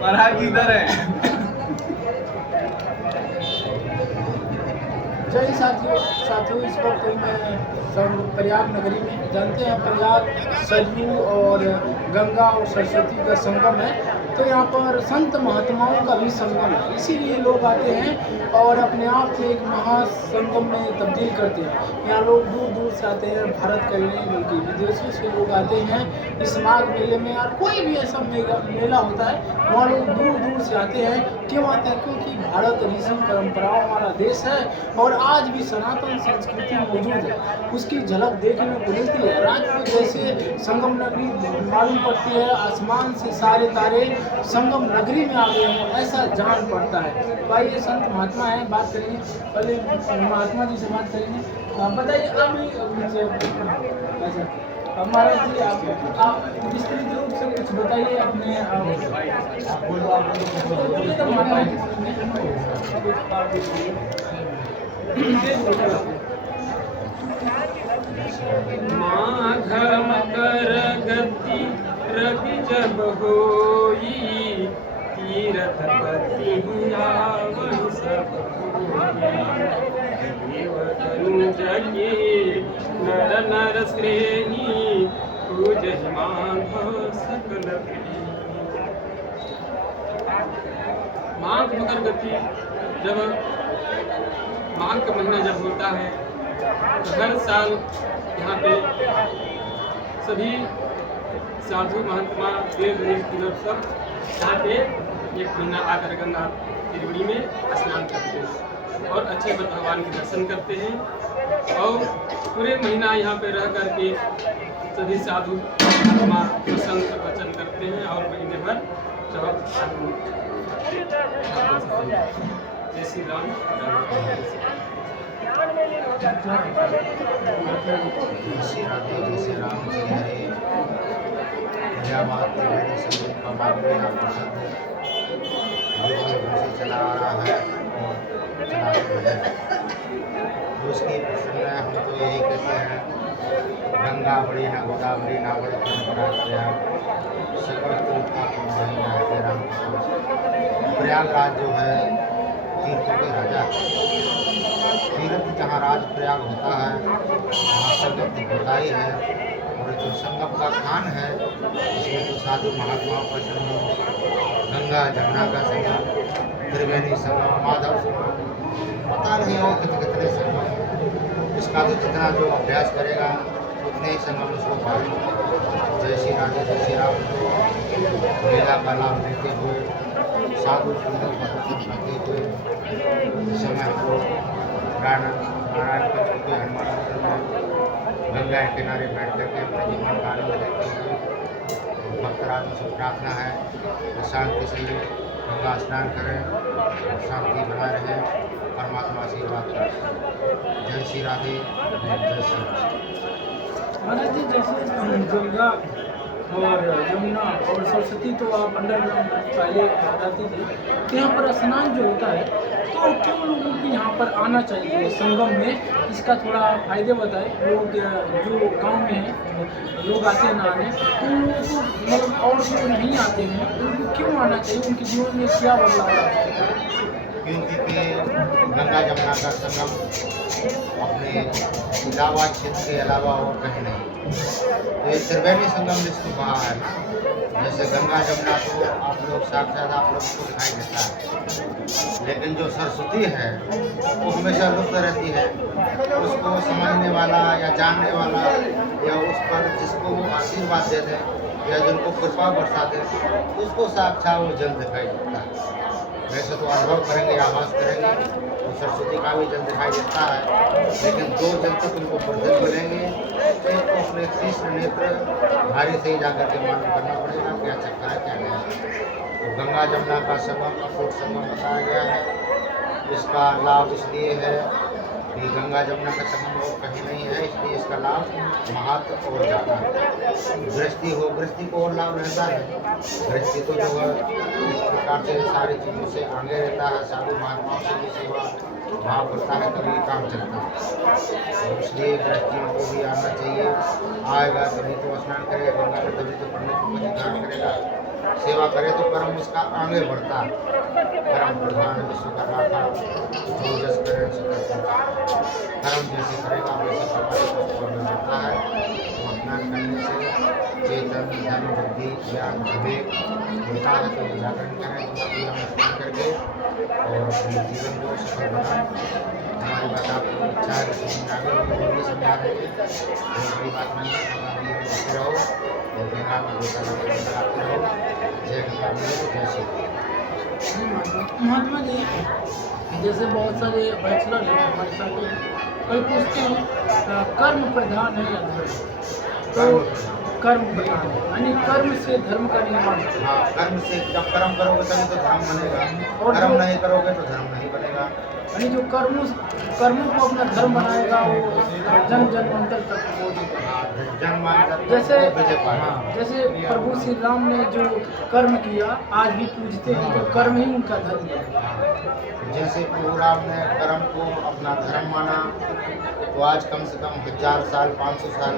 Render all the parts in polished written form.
पराग किधर है? जय साथियों इस वक्त मैं प्रयाग नगरी में, जानते हैं प्रयाग सरयू और गंगा और सरस्वती का संगम है। तो यहाँ पर संत महात्माओं का भी संगम है, इसीलिए लोग आते हैं और अपने आप को एक महासंगम में तब्दील करते हैं। यहाँ लोग दूर दूर से आते हैं, भारत का ही नहीं बल्कि विदेशों से लोग आते हैं इस माघ मेले में। और कोई भी ऐसा मेला होता है वहाँ लोग दूर दूर से आते हैं। क्यों आते हैं? क्योंकि भारत ऋषि परंपराओं हमारा देश है और आज भी सनातन संस्कृति मौजूद है, उसकी झलक देखने को मिलती है। रात को जैसे संगम नगरी मालूम पड़ती है, आसमान से सारे तारे संगम नगरी में आ गए हों ऐसा जान पड़ता है। तो आइए संत महात्मा हैं, बात करेंगे। पहले महात्मा जी से बात करेंगे। बताइए अभी हमारा जी आप विस्तृत रूप से कुछ बताइए अपने माघ मकर गति रवि जब होई, तीरथ पति आवन सब देवतनुज के नर नर श्रेणी, पूजहि माधव सकल प्रिय। माघ मकर गति जब माघ का महीना जब होता है तो हर साल यहाँ पे सभी साधु महात्मा देव सब यहाँ पे एक महीना आकर गंगा त्रिवेणी में स्नान करते हैं और अच्छे भगवान के दर्शन करते हैं। और पूरे महीना यहाँ पे रह करके सभी साधु महात्मा प्रसंग वचन करते हैं और महीने भर सब जय श्री राम। चला आ रहा है और चला है उसकी प्रसन्न हम तो यही कहते हैं, गंगा बड़ी ना गोदावरी ना बड़ी सकल प्रयागराज जो है तीर्थों के राजा, तीर्थ जहाँ राज प्रयाग होता है वहाँ संगम होता ही है। और जो संगम का खान है इसमें तो साधु महात्माओं का संगम, गंगा जमुना का संगम, त्रिवेणी संगम, माधव संगम, पता नहीं और कितने संगम। इसका तो जितना जो अभ्यास करेगा उतने ही संगम उसको पाए। जय श्री राधे जय श्री राम मेला का लाभ लेते हुए साधु सुंदर का दर्शन करते हुए इस समय हमको नारायण के हनुमान गंगा के किनारे बैठ करके अपने जीवन का आनंद लेते हुए भक्तराजों से प्रार्थना है कि शांति से गंगा स्नान करें और शांति बनाए रहें, परमात्मा आशीर्वाद करें। जय श्री राधे जय श्री राम। महाराज जी जैसे गंगा और यमुना और सरस्वती तो आप अंडरग्राउंड पहले रहती थी, तो यहाँ पर स्नान जो होता है तो क्यों लोगों को यहाँ पर आना चाहिए संगम में? इसका थोड़ा फायदे बताएं। लोग जो गांव में हैं लोग आते हैं नहाने, तो उन लोगों को मतलब और जो नहीं आते हैं उनको क्यों आना चाहिए? उनके जीवन में क्या बदलाव आ सकता है? क्योंकि गंगा जमुना का संगम अपने इलाहाबाद क्षेत्र के अलावा और कहीं नहीं। तो ये त्रिवेणी संगम जिसको कहा है ना, जैसे गंगा जमुना तो आप लोग साक्षात आप लोग को दिखाई देता है, लेकिन जो सरस्वती है वो हमेशा लुप्त रहती है। उसको समझने वाला या जानने वाला या उस पर जिसको वो आशीर्वाद दे दे या जिनको कृपा बरसा दे उसको साक्षात वो जल दिखाई देता है। वैसे तो अनुभव करेंगे, आभास करेंगे तो सरस्वती का भी जल दिखाई देता है, लेकिन दो जल तक उनको प्रज्वल मिलेंगे। एक तो अपने तीसरे नेत्र भारी से ही जाकर के मालूम करना पड़ेगा क्या चक्कर है क्या नहीं। तो गंगा जमुना का संगम अटूट संगम बताया गया है। इसका लाभ इसलिए है ये गंगा जमुना का संगम और कहीं नहीं है, इसलिए इसका लाभ महत्व और ज़्यादा है। गृहस्थी को और लाभ रहता है। गृहस्थी तो जो है इस प्रकार से सारी चीज़ों से आगे रहता है, साधु महात्माओं से भी सेवा भाव करता है, तभी काम चलता है। और इसलिए गृहस्थियों को भी आना चाहिए। आएगा तभी तो स्नान करेगा गंगा में, तभी तो पुण्य को ध्यान करेगा, सेवा करे तो कर्म उसका आगे बढ़ता है। कर्म प्रधान विश्वकर्मा का जो जस करे कर्म जैसे करेगा वैसे फल मिलता है। तो स्नान करने से चेतन धन बुद्धि ज्ञान विवेक होता है। तो जागरण करें उसकी हम स्नान करके और अपने जीवन को सफल बनाएं। हमारी बात आपको इच्छा है कि समझाने वो भी समझा देंगे। कोई बड़ी बात नहीं है, हमारी ये रहो और गंगा में गोता लगाते रहो। जय गंगा जय श्री महात्मा जी, जैसे बहुत सारे बैचलर हैं हमारे साथ हैं, कोई पूछते हैं कर्म प्रधान है या धर्म, तो कर्म प्रधान है यानी कर्म से धर्म का निर्माण होता है। हाँ, कर्म से जब कर्म करोगे तभी तो धर्म बनेगा, और कर्म नहीं करोगे तो धर्म नहीं बनेगा। यानी जो कर्मों को अपना धर्म बनाएगा वो जन्म जन्मांतर तक पहुँचेगा। जैसे प्रभु श्री राम ने जो कर्म किया आज भी पूजते हैं, तो कर्म ही उनका धर्म है। जैसे प्रभु राम ने कर्म को अपना धर्म माना, तो आज कम से कम 1000 साल 500 साल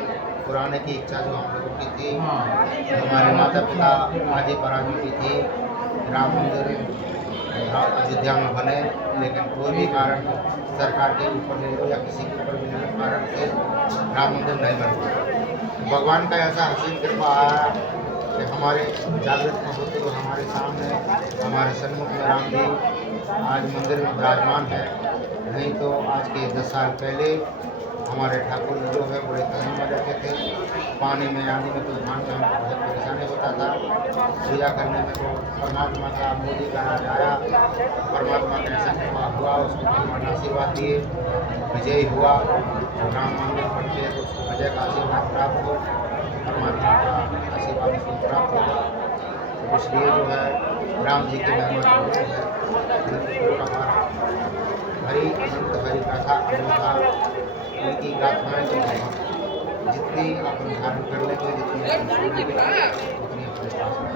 पुराने की इच्छा जो हम लोगों की थी, हमारे माता पिता आदि पराजू की थी, राम मंदिर अयोध्या में बने, लेकिन कोई भी कारण सरकार के ऊपर ले लो या किसी के ऊपर मिलने के कारण से राम मंदिर नहीं बन पाया। भगवान का ऐसा हसीन कृपा आया कि हमारे जागृत में होते हुए हमारे सामने हमारे सन्मुख में राम जी आज मंदिर में विराजमान है। नहीं तो आज के 10 साल पहले हमारे ठाकुर जो है बड़े तंग में रहते थे। पानी में आने में तूफान में हमको बहुत परेशानी होता था। पूजा करने में तो परमात्मा का मोदी का राज आया, परमात्मा का ऐसा कृपा हुआ, उसको भगवान आशीर्वाद दिए, विजयी हुआ। राम मंदिर बनते तो उसको विजय का आशीर्वाद प्राप्त हो, परमात्मा का आशीर्वाद उसको प्राप्त होगा। तो इसलिए जो है राम जी की महिमा है। हरि अनंत हरि कथा अनूठा, उनकी गाथाएँ तो जितनी अपन धारण कर लेंगे, जितनी अपन सुन लेंगे, उतनी अपने पास में।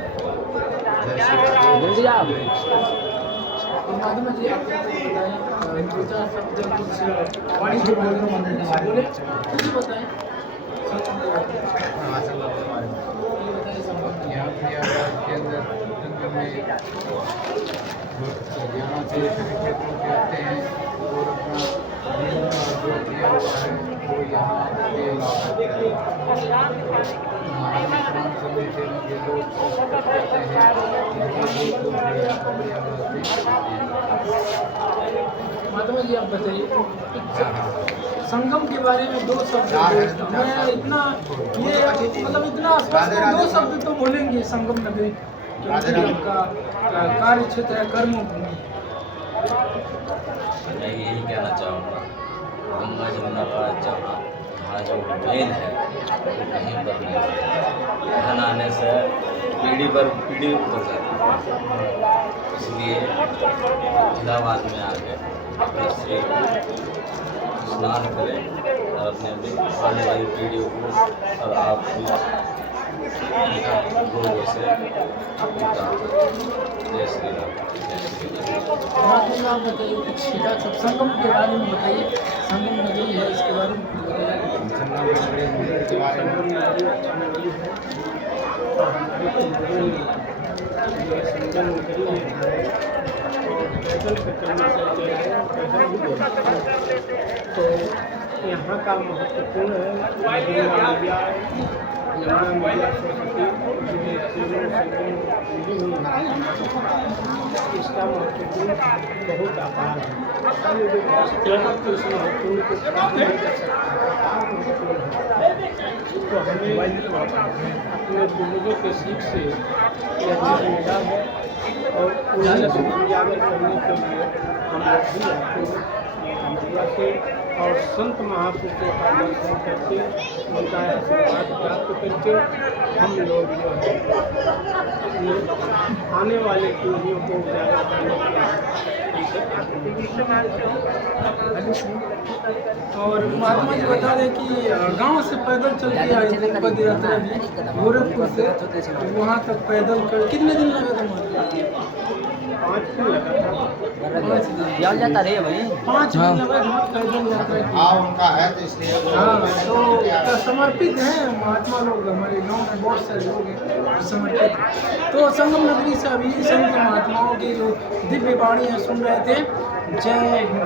जय श्री राधे। माध्यम जी आप बताएं, दो चार शब्द कुछ वाणी के बारे में बोले, कुछ बताएं संगम के बारे में। हाँ, संगम के बारे में ये बताइए संगम के यहाँ प्रयागराज के अंदर संगम में यहाँ से सभी क्षेत्रों से आते हैं और अपना जीवन का जो दिया हुआ है वो यहाँ आके स्नान करने से मुझे लोग कहते हैं कि दूर दूर से यहाँ पर प्रयागराज से आते हैं। माधव जी आप बताइए संगम के बारे में दो शब्द मैं इतना ये मतलब इतना स्पष्ट 2 शब्द तो बोलेंगे संगम नगरी का कार्य क्षेत्र है, कर्मभूमि। मैं यही कहना चाहूँगा, गंगा जमुना का जहाँ जो मेल है वो कहीं पर नहीं है। यहाँ आने से पीढ़ी पर पीढ़ी उतर जाती है। इसलिए इलाहाबाद में आके अपने श्री स्नान करें और अपने आने वाली पीढ़ियों को और आप भी रोगों से उतार। जय श्री राम। आप बताइए कुछ संगम के बारे में बताइए, संगम नगरी है इसके बारे में संगम मंदिर के बारे तो यहाँ का महत्वपूर्ण है यमुना मैया सरस्वती इसका महत्वपूर्ण बहुत आभार है। इस महत्वपूर्ण को प्राप्त नहीं कर सकता। तो हमें अपने बुजुर्गों के सीख से यह चीज़ मिला है और उन्हें उजागर करने के लिए हम लोग भी आते हैं से और संत महापुरुषों का दर्शन करके उनका आशीर्वाद प्राप्त करके हम लोग जो है अपने आने वाले पीढ़ियों को उजागर करने के और महात्मा जी बता दें कि गांव से पैदल चल के आए थे पद यात्रा भी गोरखपुर से वहाँ तक पैदल कर कितने दिन लगे थे महात्मा? 5 दिन जाता रहे भाई 5 दिन लगे पैदल यात्रा की। भाव उनका है तो इसलिए वो हाँ, तो समर्पित हैं महात्मा लोग, हमारे गांव में बहुत सारे लोग हैं समर्पित। तो संगम नगरी से अभी संत महात्माओं की जो दिव्य वाणी है सुन रहे थे। जय हिंद।